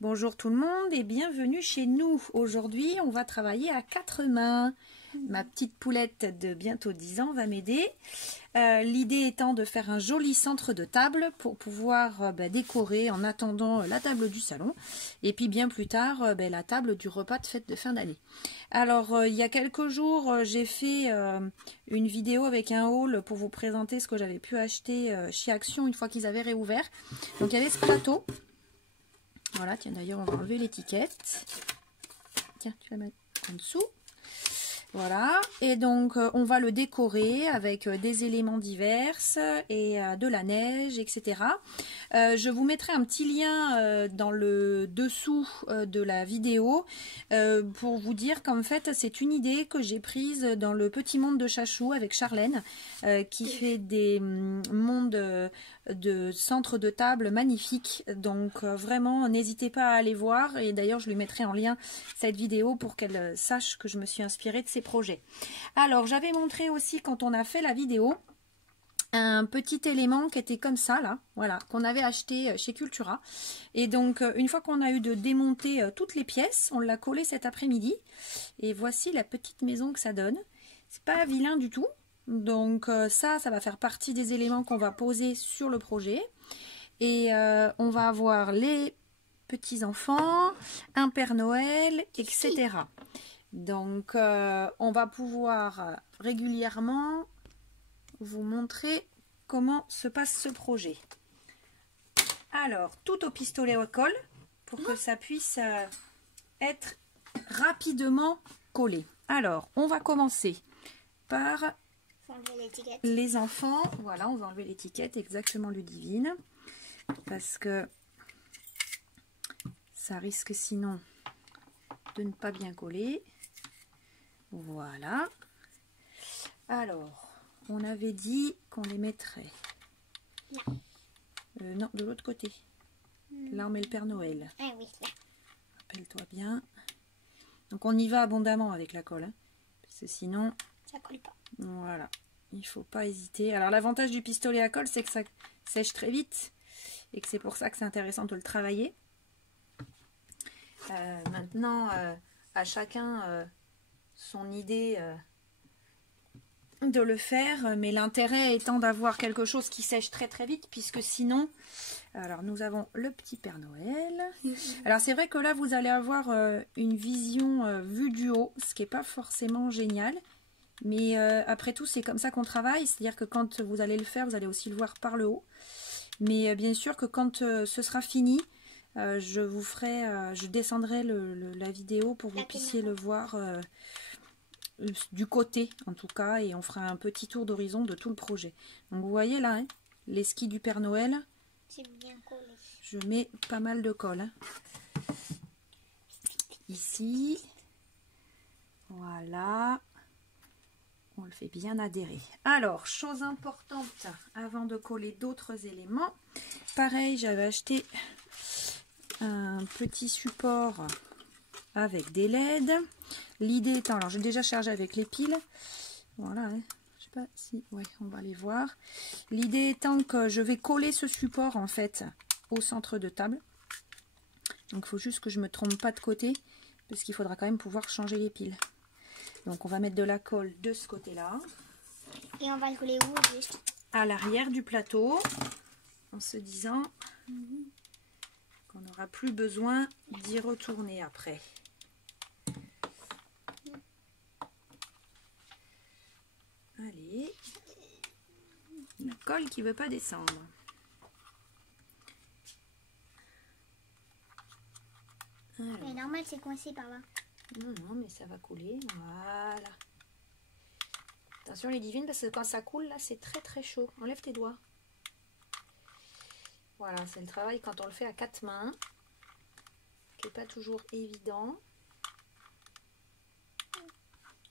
Bonjour tout le monde et bienvenue chez nous. Aujourd'hui, on va travailler à 4 mains. Ma petite poulette de bientôt 10 ans va m'aider. L'idée étant de faire un joli centre de table pour pouvoir décorer en attendant la table du salon. Et puis bien plus tard, la table du repas de fête de fin d'année. Alors, il y a quelques jours, j'ai fait une vidéo avec un haul pour vous présenter ce que j'avais pu acheter chez Action une fois qu'ils avaient réouvert. Donc, il y avait ce plateau. Voilà, tiens, d'ailleurs, on va enlever l'étiquette. Tiens, tu la mets en dessous. Voilà, et donc on va le décorer avec des éléments divers et de la neige, etc. Je vous mettrai un petit lien dans le dessous de la vidéo pour vous dire qu'en fait c'est une idée que j'ai prise dans le petit monde de Chachou avec Charlène qui fait des mondes de centres de table magnifiques. Donc vraiment n'hésitez pas à aller voir, et d'ailleurs je lui mettrai en lien cette vidéo pour qu'elle sache que je me suis inspirée de ces projets. Alors j'avais montré aussi quand on a fait la vidéo un petit élément qui était comme ça là, voilà, qu'on avait acheté chez Cultura, et donc une fois qu'on a eu de démonter toutes les pièces, on l'a collé cet après-midi et voici la petite maison que ça donne. C'est pas vilain du tout. Donc ça va faire partie des éléments qu'on va poser sur le projet. Et on va avoir les petits-enfants, un Père Noël, etc. Donc on va pouvoir régulièrement vous montrer comment se passe ce projet. Alors, tout au pistolet à colle pour que ça puisse être rapidement collé. Alors, on va commencer par les enfants. Voilà, on va enlever l'étiquette, exactement, Ludivine, parce que ça risque sinon de ne pas bien coller. Voilà. Alors, on avait dit qu'on les mettrait. Non, de l'autre côté. Là, on met le Père Noël. Ah oui, là. Rappelle-toi bien. Donc, on y va abondamment avec la colle, hein, parce que sinon... ça colle pas. Voilà, il faut pas hésiter. Alors l'avantage du pistolet à colle, c'est que ça sèche très vite et que c'est pour ça que c'est intéressant de le travailler. Maintenant, à chacun son idée de le faire, mais l'intérêt étant d'avoir quelque chose qui sèche très très vite, puisque sinon... Alors nous avons le petit Père Noël. Alors c'est vrai que là vous allez avoir une vision vue du haut, ce qui n'est pas forcément génial. Mais après tout, c'est comme ça qu'on travaille, c'est-à-dire que quand vous allez le faire, vous allez aussi le voir par le haut. Mais bien sûr que quand ce sera fini, je vous ferai, je descendrai la vidéo pour que vous puissiez le voir du côté, en tout cas, et on fera un petit tour d'horizon de tout le projet. Donc vous voyez là, hein, les skis du Père Noël. C'est bien collé. Je mets pas mal de colle. Hein. Ici, voilà. On le fait bien adhérer. Alors, chose importante avant de coller d'autres éléments. Pareil, j'avais acheté un petit support avec des LED. L'idée étant, alors j'ai déjà chargé avec les piles. Voilà, hein. Je sais pas si, ouais, on va les voir. L'idée étant que je vais coller ce support en fait au centre de table. Donc, il faut juste que je me trompe pas de côté parce qu'il faudra quand même pouvoir changer les piles. Donc on va mettre de la colle de ce côté-là. Et on va le coller où juste? À l'arrière du plateau, en se disant qu'on n'aura plus besoin d'y retourner après. Allez, la colle qui ne veut pas descendre. Alors. Mais normal, c'est coincé par là. Non, non, mais ça va couler. Voilà. Attention les divines, parce que quand ça coule, là, c'est très très chaud. Enlève tes doigts. Voilà, c'est le travail quand on le fait à 4 mains, qui n'est pas toujours évident.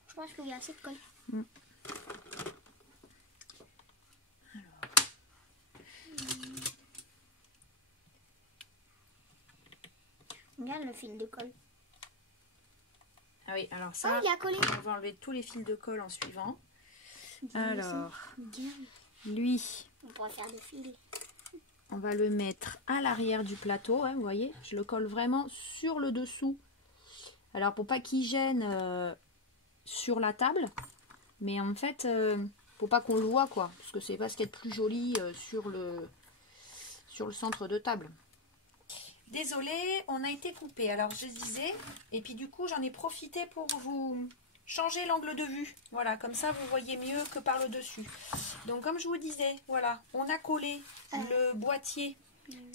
Je pense qu'il y a assez de colle. Regarde le fil de colle. Ah oui, alors ça, il a collé. on va enlever tous les fils de colle en suivant. Alors, lui, on pourra faire des fils. on va le mettre à l'arrière du plateau, hein, vous voyez, je le colle vraiment sur le dessous. Alors pour pas qu'il gêne sur la table, mais en fait, faut pas qu'on le voit quoi, parce que c'est pas ce qui est le plus joli sur le centre de table. Désolée, on a été coupé, alors je disais, et puis du coup j'en ai profité pour vous changer l'angle de vue. Voilà, comme ça vous voyez mieux que par le dessus. Donc comme je vous disais, voilà, on a collé le boîtier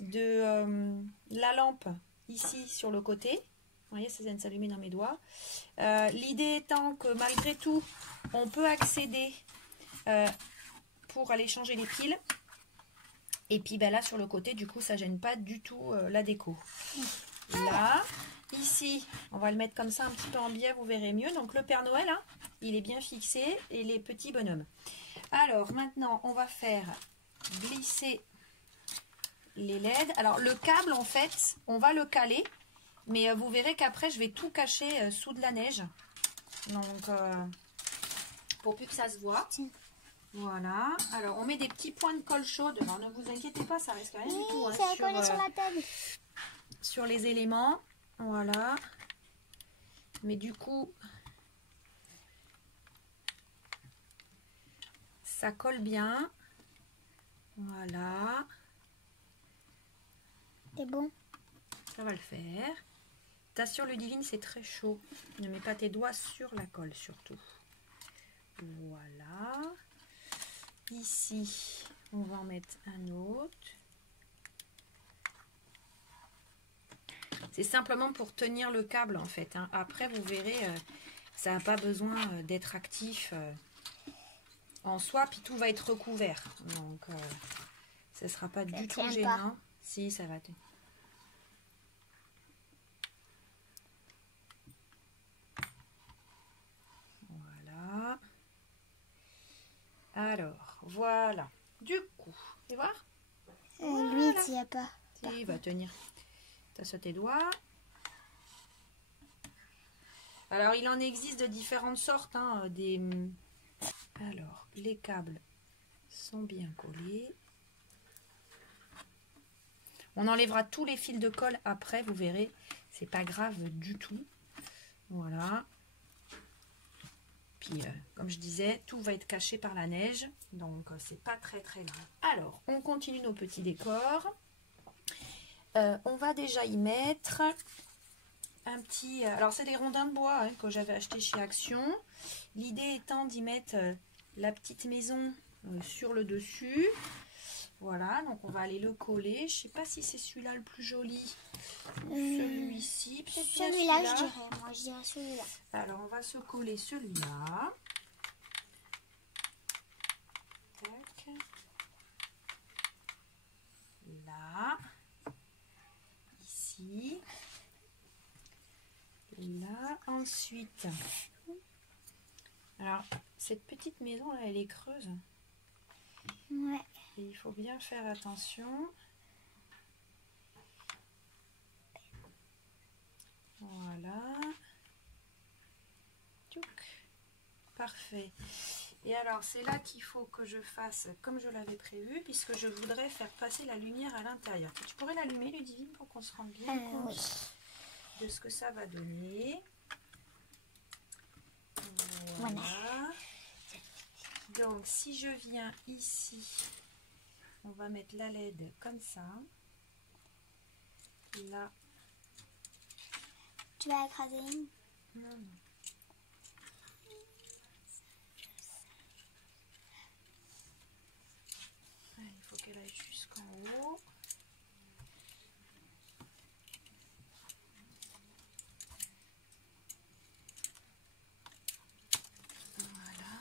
de la lampe ici sur le côté. Vous voyez, ça vient de s'allumer dans mes doigts. L'idée étant que malgré tout, on peut accéder pour aller changer les piles. Et puis ben là sur le côté, du coup, ça gêne pas du tout la déco. Là, ici, on va le mettre comme ça un petit peu en biais, vous verrez mieux. Donc le Père Noël, hein, il est bien fixé et les petits bonhommes. Alors maintenant, on va faire glisser les LED. Alors le câble, en fait, on va le caler. Mais vous verrez qu'après, je vais tout cacher sous de la neige. Donc, pour plus que ça se voit. Voilà. Alors, on met des petits points de colle chaude. Alors, ne vous inquiétez pas, ça risque rien du tout. Hein, ça va coller sur la table. Sur les éléments. Voilà. Mais du coup, ça colle bien. Voilà. C'est bon. Ça va le faire. T'assures, Ludivine, c'est très chaud. Ne mets pas tes doigts sur la colle, surtout. Voilà. Ici, on va en mettre un autre. C'est simplement pour tenir le câble, en fait. Hein. Après, vous verrez, ça n'a pas besoin d'être actif en soi. Puis tout va être recouvert. Donc, ce ne sera pas du tout gênant. Pas. Si, ça va tenir. Alors, voilà. Du coup, tu vois lui, il n'y a pas. Si, il va tenir. Tu as sur tes doigts. Alors, il en existe de différentes sortes. Hein, Alors, les câbles sont bien collés. On enlèvera tous les fils de colle après, vous verrez. C'est pas grave du tout. Voilà. Puis, comme je disais, tout va être caché par la neige. Donc, c'est pas très très grave. Alors, on continue nos petits décors. On va déjà y mettre un petit... alors, c'est des rondins de bois hein, que j'avais acheté chez Action. L'idée étant d'y mettre la petite maison sur le dessus. Voilà, donc on va aller le coller. Je sais pas si c'est celui-là le plus joli. Celui-ci. Celui-là, je dirais. Moi, je dirais celui-là. Alors, on va se coller celui-là. Là. Ici. Là. Ensuite. Alors, cette petite maison, là, elle est creuse. Ouais. Et il faut bien faire attention. Voilà. Tchouk. Parfait. Et alors, c'est là qu'il faut que je fasse comme je l'avais prévu, puisque je voudrais faire passer la lumière à l'intérieur. Tu pourrais l'allumer, Ludivine, pour qu'on se rende bien compte de ce que ça va donner. Voilà. Donc, si je viens ici, on va mettre la LED comme ça. Là. Tu vas écraser une? Non, non. Il faut qu'elle aille jusqu'en haut. Voilà.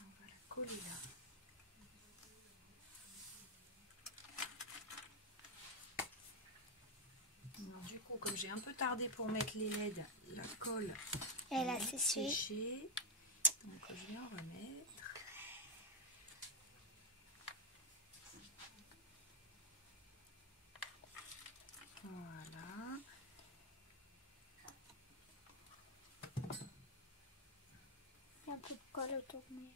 On va la coller là. Alors, du coup, comme j'ai un peu tardé pour mettre les LED, la colle elle a séché. Donc je vais en remettre. Voilà. Il y a un peu de colle autour de moi.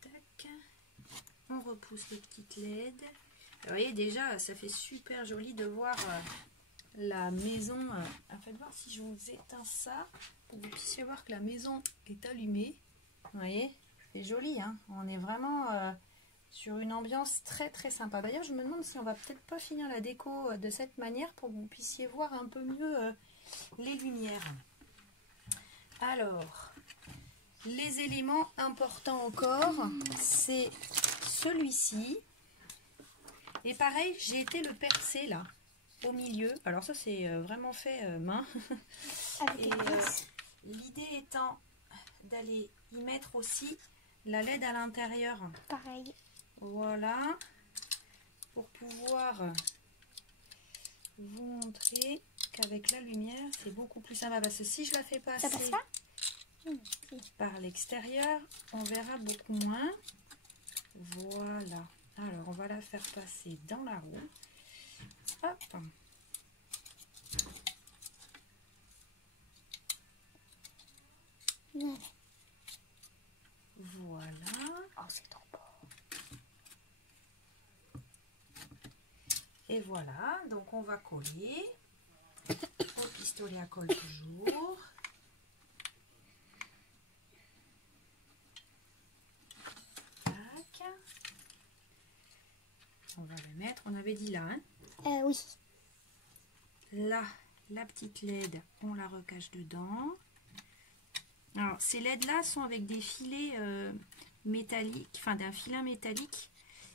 Tac. on repousse les petites LED. Vous voyez déjà, ça fait super joli de voir la maison. Faites voir si je vous éteins ça, pour que vous puissiez voir que la maison est allumée. Vous voyez, c'est joli, hein. On est vraiment sur une ambiance très très sympa. D'ailleurs, je me demande si on va peut-être pas finir la déco de cette manière pour que vous puissiez voir un peu mieux les lumières. Alors, les éléments importants encore, c'est celui-ci. Et pareil, j'ai été le percer là, au milieu. Alors ça, c'est vraiment fait main. Et l'idée étant d'aller y mettre aussi la LED à l'intérieur. Pareil. Voilà. Pour pouvoir vous montrer qu'avec la lumière, c'est beaucoup plus sympa. Parce que si je la fais passer par l'extérieur, on verra beaucoup moins. Voilà. Alors, on va la faire passer dans la roue. Hop. Voilà. Oh, c'est trop beau. Et voilà. Donc, on va coller. Au pistolet à colle toujours. Tac. On va le mettre. On avait dit là, hein? Oui. Là, la petite LED, on la recache dedans. Alors, ces LED là sont avec des filets métalliques, enfin d'un filin métallique,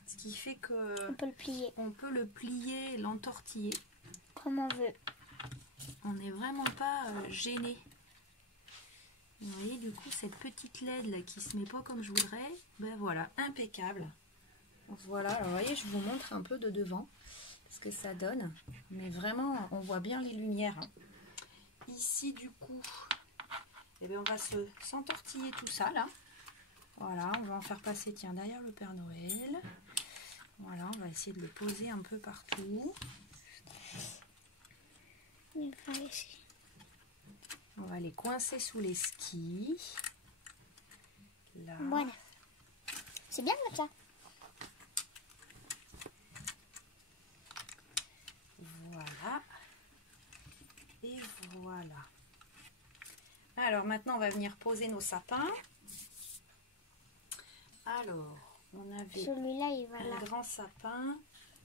ce qui fait que On peut le plier on peut le plier, l'entortiller. comme on veut. On n'est vraiment pas gêné. Vous voyez, du coup, cette petite LED là qui se met pas comme je voudrais, ben voilà, impeccable. Voilà, alors vous voyez, je vous montre un peu de devant ce que ça donne, mais vraiment, on voit bien les lumières. Ici, du coup, eh bien, on va s'entortiller tout ça là. Voilà, on va en faire passer, tiens, derrière le Père Noël. Voilà, on va essayer de le poser un peu partout. On va les coincer sous les skis. Là. Voilà. C'est bien comme ça. Voilà. Et voilà. Alors maintenant, on va venir poser nos sapins. Alors, on avait Celui-là, il va là. un grand sapin.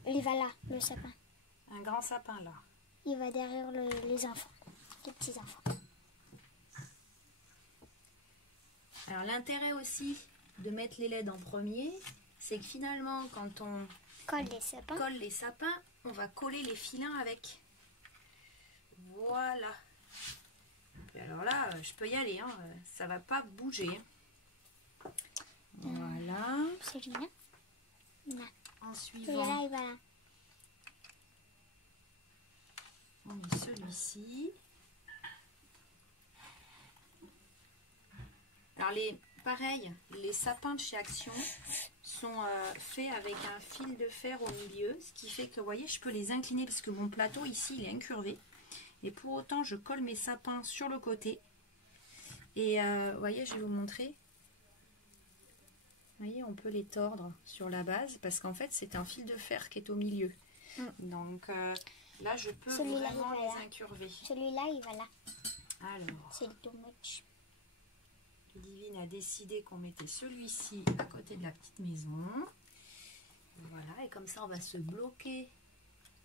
Il va là, le sapin. Un grand sapin là. Il va derrière les enfants, les petits-enfants. Alors l'intérêt aussi de mettre les LED en premier, c'est que finalement, quand on Colle les sapins. colle les sapins, on va coller les filins avec. Voilà. Et alors là, je peux y aller, hein, ça va pas bouger. Voilà. Celui-là. Là. En Celui-là, suivant, il va là. on met celui-ci. Alors pareil, les sapins de chez Action sont faits avec un fil de fer au milieu, ce qui fait que, vous voyez, je peux les incliner parce que mon plateau ici, il est incurvé. Et pour autant, je colle mes sapins sur le côté. Et vous voyez, je vais vous montrer. Vous voyez, on peut les tordre sur la base parce qu'en fait, c'est un fil de fer qui est au milieu. Donc là, je peux vraiment les incurver. Celui-là, il va là. Alors, C'est too much. Divine a décidé qu'on mettait celui-ci à côté de la petite maison. Voilà, et comme ça, on va se bloquer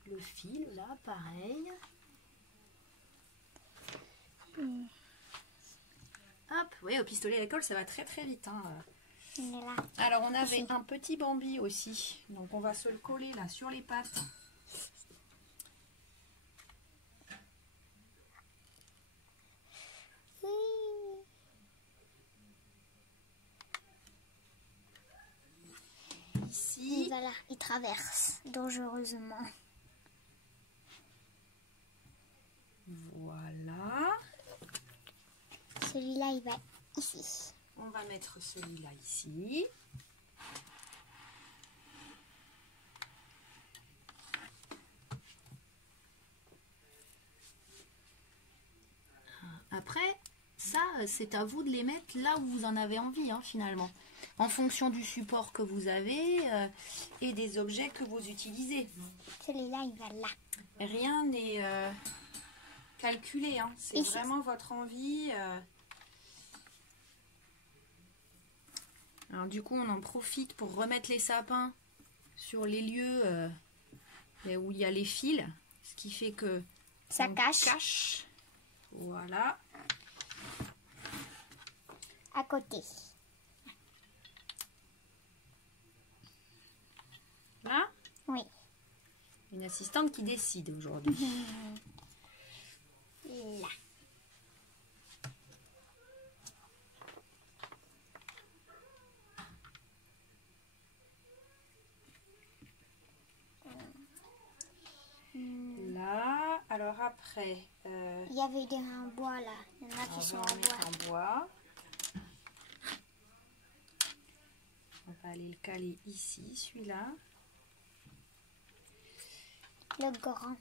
le fil, là, pareil. Hop, oui, au pistolet à l'école, ça va très très vite. Hein. Il est là. Alors, on avait un petit Bambi aussi. Donc, on va se le coller là sur les pattes. Ici. Il va là. Il traverse dangereusement. Voilà. Celui-là, il va ici. On va mettre celui-là ici. Après, ça, c'est à vous de les mettre là où vous en avez envie, hein, finalement. en fonction du support que vous avez et des objets que vous utilisez. Celui-là, il va là. Rien n'est calculé, hein. C'est vraiment votre envie. Alors du coup, on en profite pour remettre les sapins sur les lieux où il y a les fils, ce qui fait que ça cache. Voilà. À côté. Là? Oui. Une assistante qui décide aujourd'hui. Là. Là, alors après... il y avait des en bois là. Il y en a qui sont en bois. On va aller le caler ici, celui-là. Le grand.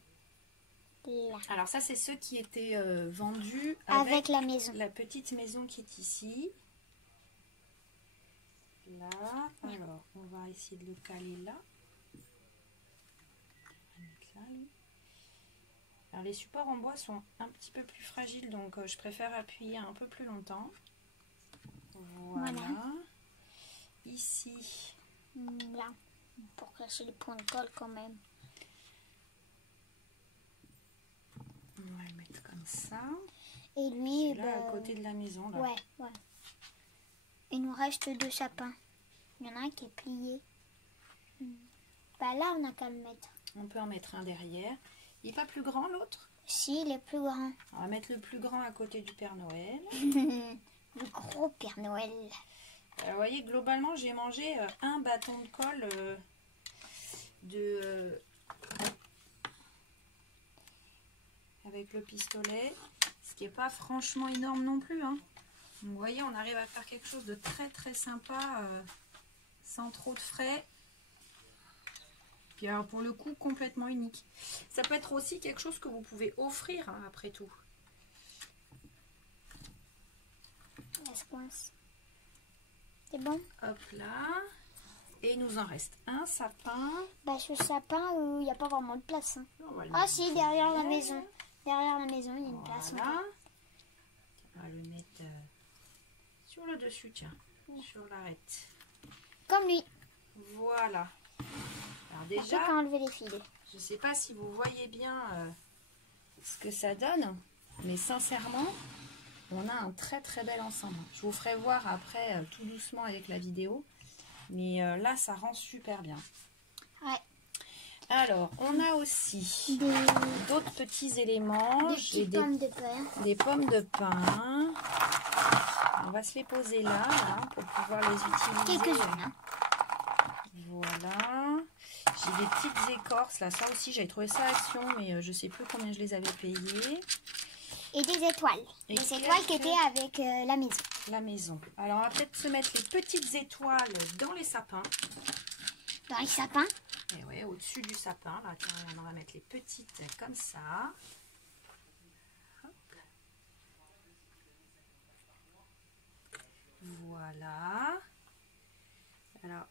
Là. Alors ça, c'est ceux qui étaient vendus avec la maison. La petite maison qui est ici. Là, alors on va essayer de le caler là. Alors les supports en bois sont un petit peu plus fragiles, donc je préfère appuyer un peu plus longtemps. Voilà. Ici. Là, pour cacher les points de colle quand même. On va le mettre comme ça. Et lui, là à côté de la maison. Là. Ouais. Il nous reste 2 sapins. Il y en a un qui est plié. Bah là, on n'a qu'à le mettre. On peut en mettre un derrière. Il n'est pas plus grand l'autre? Si, il est plus grand. On va mettre le plus grand à côté du Père Noël. Le gros Père Noël. Vous voyez, globalement, j'ai mangé un bâton de colle avec le pistolet, ce qui n'est pas franchement énorme non plus. Hein. Donc, vous voyez, on arrive à faire quelque chose de très très sympa, sans trop de frais. Puis alors, pour le coup, complètement unique. Ça peut être aussi quelque chose que vous pouvez offrir, hein, après tout. La coince. C'est bon? Hop là. Et il nous en reste un sapin. Bah ce sapin, il n'y a pas vraiment de place. Hein. Ah si, derrière la maison. Derrière la maison, il y a une place. Voilà. On va le mettre sur le dessus, tiens. Sur l'arête. Comme lui. Voilà. Alors déjà, pas enlever les fils. Je ne sais pas si vous voyez bien ce que ça donne. Mais sincèrement, on a un très très bel ensemble. Je vous ferai voir après tout doucement avec la vidéo. Mais là, ça rend super bien. Ouais. Alors, on a aussi d'autres petits éléments. Des petites pommes de pain. Des pommes de pin. On va se les poser là, pour pouvoir les utiliser. Quelques-unes. Hein. Voilà. J'ai des petites écorces là. Ça aussi, j'avais trouvé ça à Action, mais je ne sais plus combien je les avais payées. Et des étoiles. Des étoiles qui étaient avec la maison. La maison. Alors, on va peut-être se mettre les petites étoiles dans les sapins. Dans les sapins? Et ouais, au-dessus du sapin. Là, tiens, on va mettre les petites comme ça. Hop. Voilà. Alors,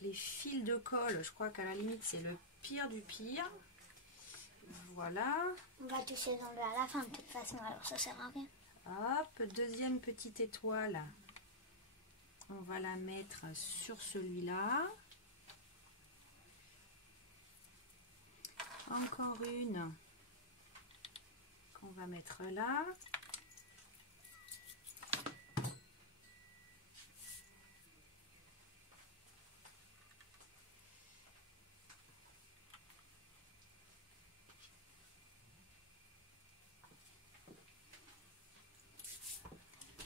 les fils de colle, je crois qu'à la limite, c'est le pire du pire. Voilà. On va tous les enlever à la fin de toute façon, alors ça sert à rien. Hop, deuxième petite étoile. On va la mettre sur celui-là. Encore une qu'on va mettre là.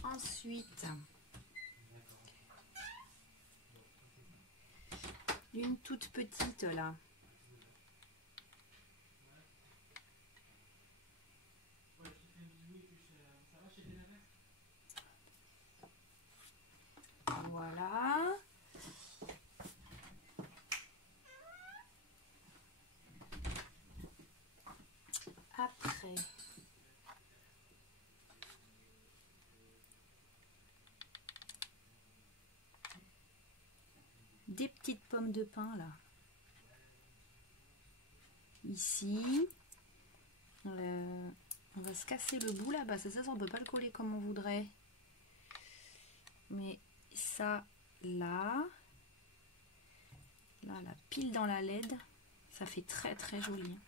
Ensuite, une toute petite là. Voilà. Après, pomme de pin là. Ici. On va se casser le bout là-bas. Ça, on peut pas le coller comme on voudrait. Mais ça, là. Là, la pile dans la LED. Ça fait très très joli.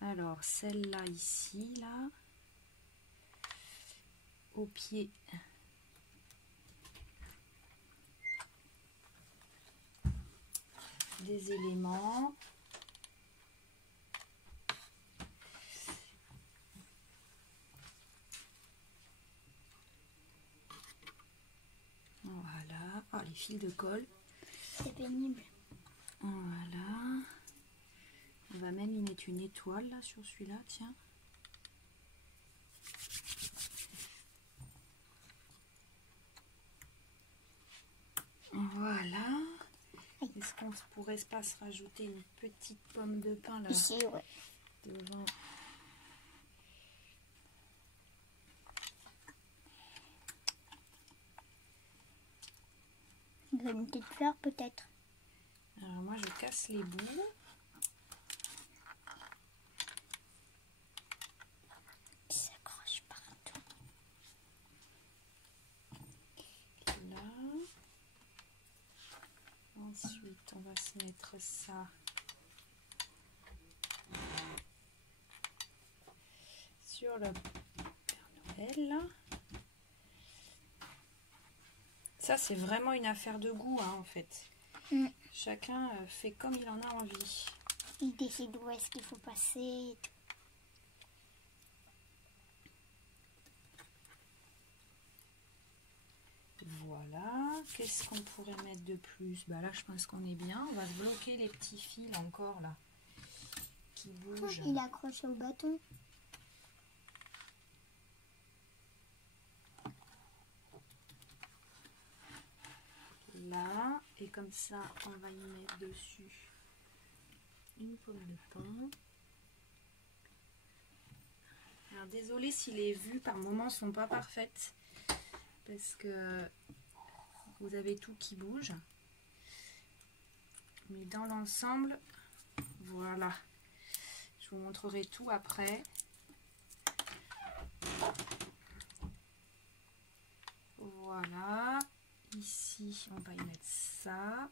Alors, celle-là ici, là. Au pied. Des éléments. Voilà. Oh, les fils de colle. C'est pénible. Voilà. On va même y mettre une étoile là sur celui-là, tiens. Voilà. Est-ce qu'on pourrait pas se rajouter une petite pomme de pin là? Ici, ouais. Devant. Une petite fleur peut-être. Alors moi je casse les bouts. Qui s'accroche partout. Là. Ensuite on va se mettre ça. Sur le Père Noël là. Ça c'est vraiment une affaire de goût hein, en fait. Chacun fait comme il en a envie. Il décide où est-ce qu'il faut passer et tout. Voilà. Qu'est-ce qu'on pourrait mettre de plus? Bah là je pense qu'on est bien. On va se bloquer les petits fils encore là. Qui bougent. Il est accroché au bâton. Là. Et comme ça on va y mettre dessus une pomme de pin. Alors désolée si les vues par moments sont pas parfaites. Parce que vous avez tout qui bouge. Mais dans l'ensemble, voilà. Je vous montrerai tout après. Voilà. Ici, on va y mettre ça.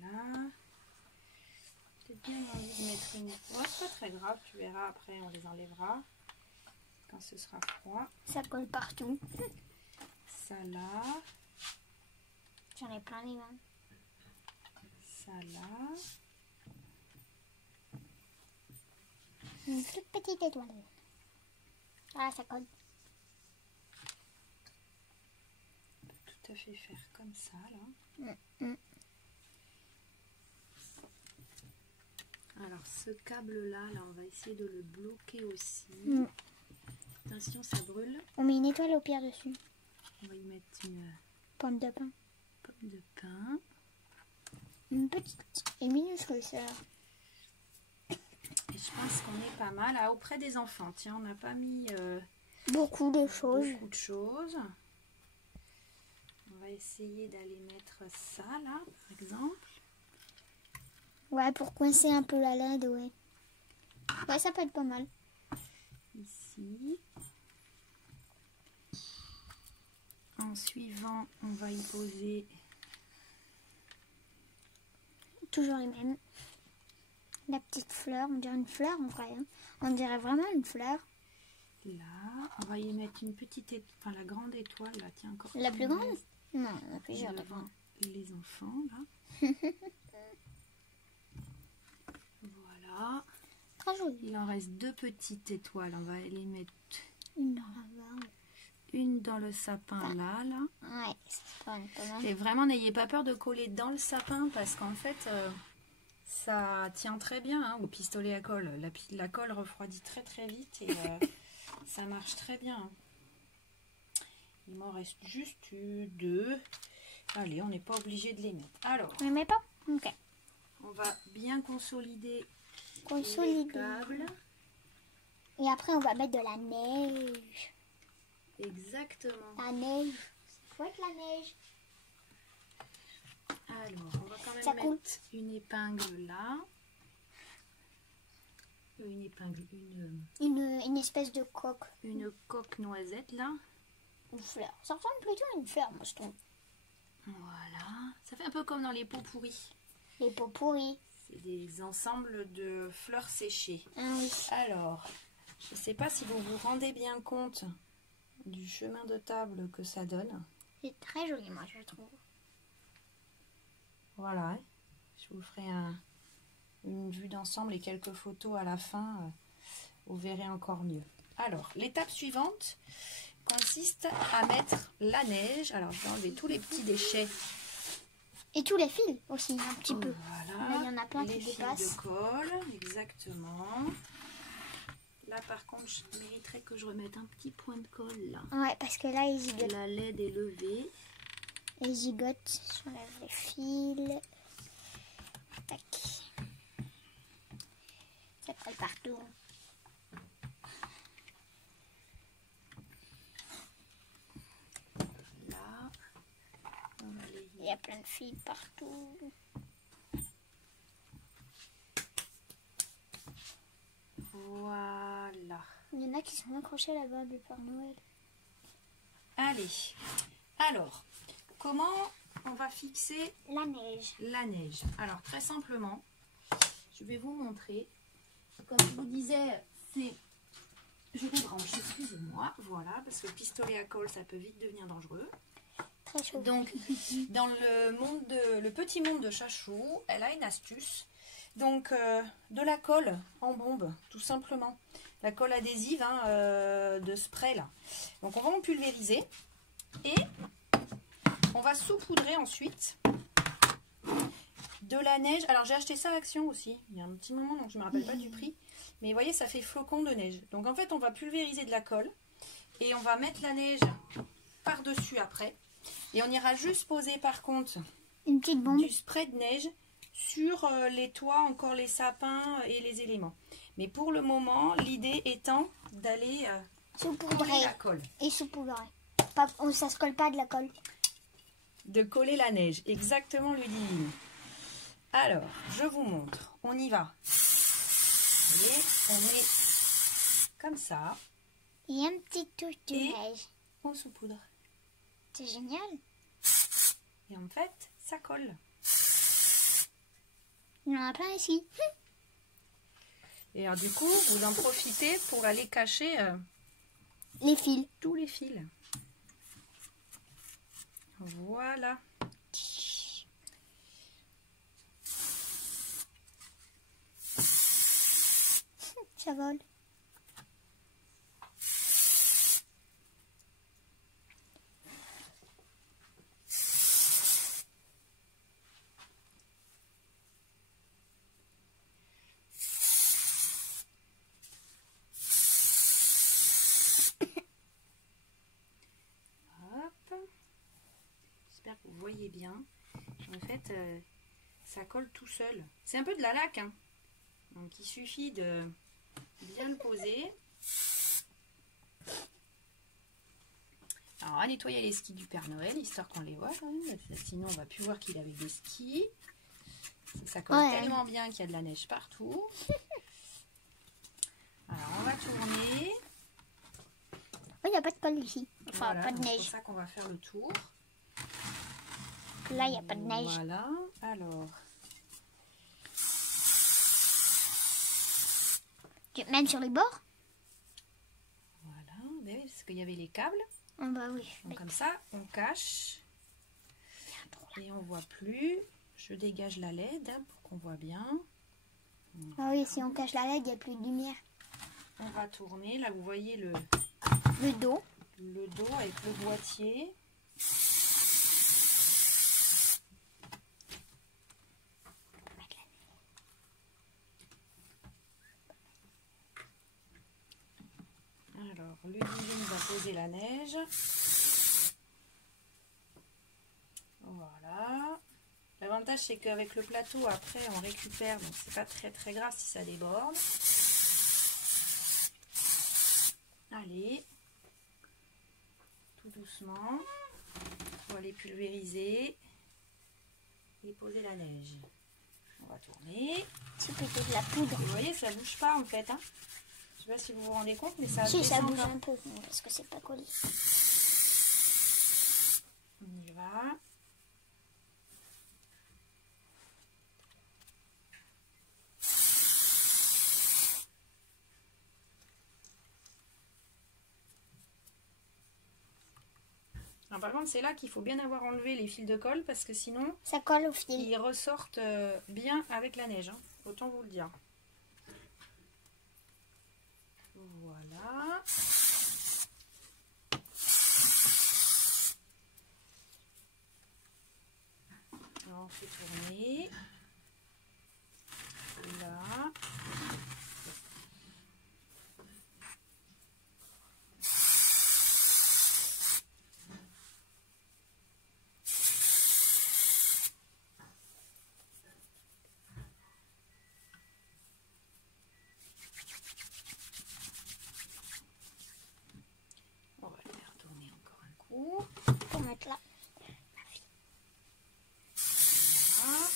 Là. Peut-être bien envie de mettre une... Oh, c'est pas très grave, tu verras après, on les enlèvera. Quand ce sera froid. Ça colle partout. Ça là. J'en ai plein les mains. Ça là. Une toute petite étoile. Ah, ça colle. On peut tout à fait faire comme ça là. Alors ce câble là, on va essayer de le bloquer aussi. Attention, ça brûle. On met une étoile au pire dessus. On va y mettre une Pomme de pin. pomme de pin. Une petite et minuscule ça. Et je pense qu'on est pas mal. Ah, auprès des enfants, tiens, on n'a pas mis Beaucoup de choses. beaucoup de choses. On va essayer d'aller mettre ça là, par exemple. Ouais, pour coincer un peu la LED, ouais. Ouais, ça peut être pas mal. Ici. En suivant, on va y poser Toujours les mêmes. La petite fleur, on dirait une fleur en vrai. Hein. On dirait vraiment une fleur. là. On va y mettre une petite étoile, enfin la grande étoile là, tiens encore. La plus grande? Non, la plus grande. Devant les enfants là. Voilà. Très joli. Il en reste deux petites étoiles. On va les mettre Une dans la barbe. une dans le sapin là. Ouais, c'est pas mal. Et vraiment, n'ayez pas peur de coller dans le sapin parce qu'en fait, ça tient très bien hein, au pistolet à colle. La colle refroidit très très vite et ça marche très bien. Il m'en reste juste deux. Allez, on n'est pas obligé de les mettre. Alors, On les met pas? Ok. on va bien consolider les Consolider. câbles. Et après, on va mettre de la neige. Exactement. La neige. fouette la neige. Alors, on va quand même Ça coule. mettre une épingle là. Une épingle, Une espèce de coque. une coque noisette là. Une fleur. Ça ressemble plutôt à une fleur, moi je trouve. Voilà. Ça fait un peu comme dans les pots pourris. Les pots pourris. C'est des ensembles de fleurs séchées. Ah oui. Alors, je ne sais pas si vous vous rendez bien compte du chemin de table que ça donne. C'est très joli, moi je trouve. Voilà. Hein. Je vous ferai une vue d'ensemble et quelques photos à la fin. Vous verrez encore mieux. Alors, l'étape suivante consiste à mettre la neige. Alors, je vais enlever tous les petits déchets. Et tous les fils aussi, un petit peu. Voilà. Là, il y en a plein les qui fils dépassent. de colle, exactement. Là, par contre, je mériterais que je remette un petit point de colle là. Ouais, parce que là, ils zigotent. La LED est levée. Les zigotes, j'enlève les fils. Tac. Ça colle partout. Là, on va les... Il y a plein de fils partout. Voilà. Il y en a qui sont accrochés là-bas, le Père Noël. Allez. Alors, comment on va fixer La neige. la neige? Alors, très simplement, je vais vous montrer. Comme je vous disais, c'est... Je les branche, excusez-moi. Voilà, parce que le pistolet à colle, ça peut vite devenir dangereux. Très chaud. Donc, dans le petit monde de Chachou, elle a une astuce. Donc, de la colle en bombe, tout simplement. La colle adhésive de spray, là. Donc, on va en pulvériser. Et on va saupoudrer ensuite de la neige. Alors, j'ai acheté ça à Action aussi. Il y a un petit moment, donc je ne me rappelle pas du prix. Mais vous voyez, ça fait flocon de neige. Donc, en fait, on va pulvériser de la colle. Et on va mettre la neige par-dessus après. Et on ira juste poser, par contre, Une petite bombe. du spray de neige sur les toits, encore les sapins et les éléments. Mais pour le moment, l'idée étant d'aller coller Saupoudrer. la colle. Et saupoudrer. Ça se colle pas de la colle. De coller la neige, exactement Ludivine. Alors, je vous montre. On y va. Vous voyez, on met comme ça. Et un petit touche de Et- neige. On saupoudre. C'est génial. Et en fait, ça colle. Il y en a plein ici. Et alors du coup, vous en profitez pour aller cacher Les fils. tous les fils. Voilà. Ça vole. Hop. J'espère que vous voyez bien. En fait, ça colle tout seul. C'est un peu de la laque. Hein. Donc il suffit de bien le poser. Alors, on va nettoyer les skis du Père Noël, histoire qu'on les voit quand même. Sinon, on va plus voir qu'il avait des skis. Ça colle tellement bien qu'il y a de la neige partout. Alors, on va tourner. Oh, il n'y a pas de colle ici. Enfin, Voilà, pas de donc neige. c'est pour ça qu'on va faire le tour. Là, il n'y a pas de neige. Voilà, alors... Même sur les bords? Voilà, ben oui, parce qu'il y avait les câbles. Ah bah oui. Donc comme ça, on cache. Et on voit plus. Je dégage la LED pour qu'on voit bien. Ah oui, si on cache la LED, il n'y a plus de lumière. On va tourner. Là, vous voyez le dos. Le dos avec le boîtier. Alors, Ludivine va poser la neige. Voilà. L'avantage, c'est qu'avec le plateau, après, on récupère. Donc, c'est pas très grave si ça déborde. Allez. Tout doucement. On va les pulvériser et poser la neige. On va tourner. C'est plutôt de la poudre. Vous voyez, ça bouge pas en fait. Hein. Je sais pas si vous vous rendez compte, mais ça Si, ça descend bouge pas. un peu, parce que c'est pas collé. On y va. Alors, par contre, c'est là qu'il faut bien avoir enlevé les fils de colle parce que sinon, Ça colle au fil. ils ressortent bien avec la neige. Hein. Autant vous le dire. Voilà. Alors, on fait tourner. Là. On va le faire tourner encore un coup. Pour mettre là. Voilà.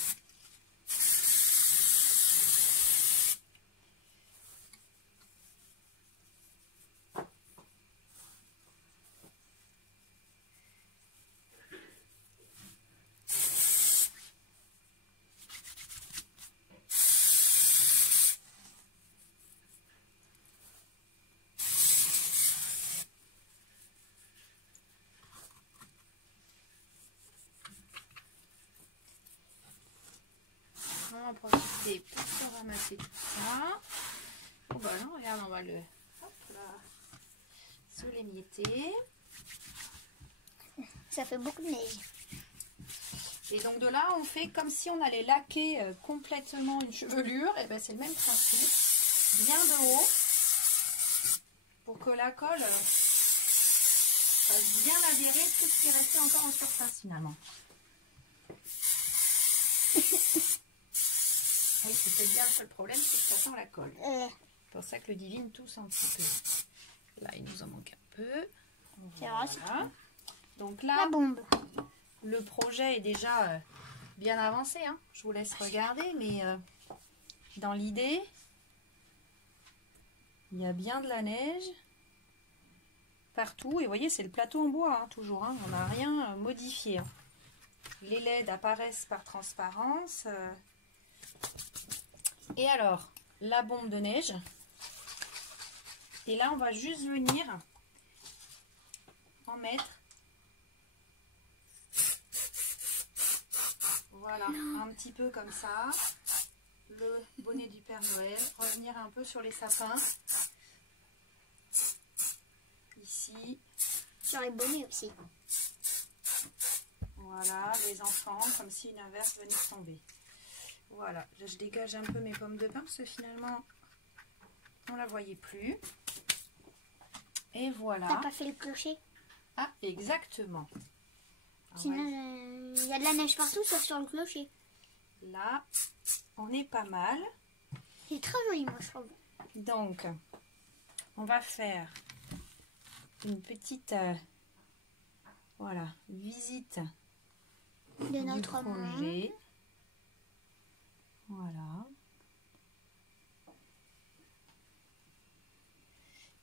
On va en profiter pour se ramasser tout ça. Bon bah non, regarde, on va le hop là, se l'émietter. Ça fait beaucoup de neige. Et donc de là, on fait comme si on allait laquer complètement une chevelure. Et ben c'est le même principe. Bien de haut. Pour que la colle fasse bien adhérer tout ce qui restait encore en surface finalement. Oui, c'est peut-être bien le seul problème, c'est que ça sent la colle. C'est pour ça que le divine tousse un petit peu. Là, il nous en manque un peu. Voilà. Donc là, La bombe. le projet est déjà bien avancé. Hein. Je vous laisse regarder, mais dans l'idée, il y a bien de la neige partout. Et vous voyez, c'est le plateau en bois, hein, toujours. Hein. On n'a rien modifié. Hein. Les LED apparaissent par transparence. Et alors, la bombe de neige. Et là, on va juste venir en mettre. Voilà, un petit peu comme ça. Le bonnet du Père Noël. Revenir un peu sur les sapins. Ici. Sur les bonnets aussi. Voilà, les enfants, comme si une averse venait de tomber. Voilà, là je dégage un peu mes pommes de pin parce que finalement on la voyait plus. Et voilà. T'as pas fait le clocher? Ah, exactement. Sinon, il y a de la neige partout sauf sur le clocher. Là, on est pas mal. C'est très joli, moi je trouve. Donc, on va faire une petite voilà, visite De notre du projet. Voilà.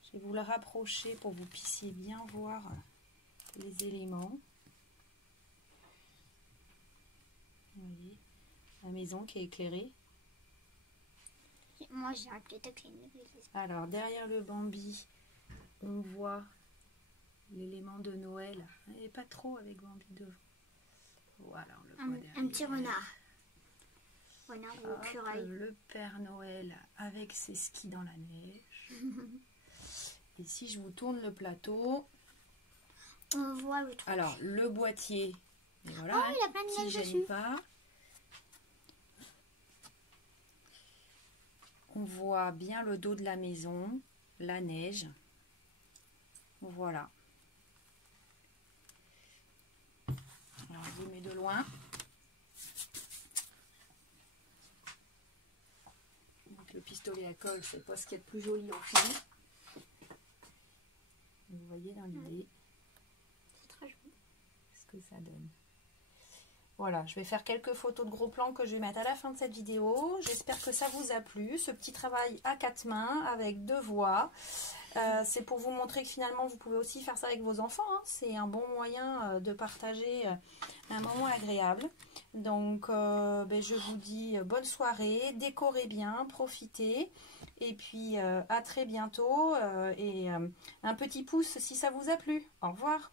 Je vais vous le rapprocher pour que vous puissiez bien voir les éléments. Vous voyez, la maison qui est éclairée. Moi j'ai un peut-être une église. Alors, derrière le Bambi, on voit l'élément de Noël. Et pas trop avec Bambi devant. Voilà, on le voit derrière. Un petit renard. Renard ou écureuil. Le Père Noël avec ses skis dans la neige. Et si je vous tourne le plateau, on voit le truc. Alors, le boîtier, et voilà, oh, il y a plein de neige dessus. Pas. On voit bien le dos de la maison, la neige. Voilà. Alors, je vous mets de loin. Donc, le pistolet à colle, c'est pas ce qu'il y a de plus joli au fil. Vous voyez dans l'idée. C'est très joli. Ce que ça donne. Voilà, je vais faire quelques photos de gros plans que je vais mettre à la fin de cette vidéo. J'espère que ça vous a plu, ce petit travail à 4 mains avec 2 voix. C'est pour vous montrer que finalement vous pouvez aussi faire ça avec vos enfants, hein. C'est un bon moyen de partager un moment agréable. Donc je vous dis bonne soirée, décorez bien, profitez. Et puis à très bientôt et un petit pouce si ça vous a plu. Au revoir.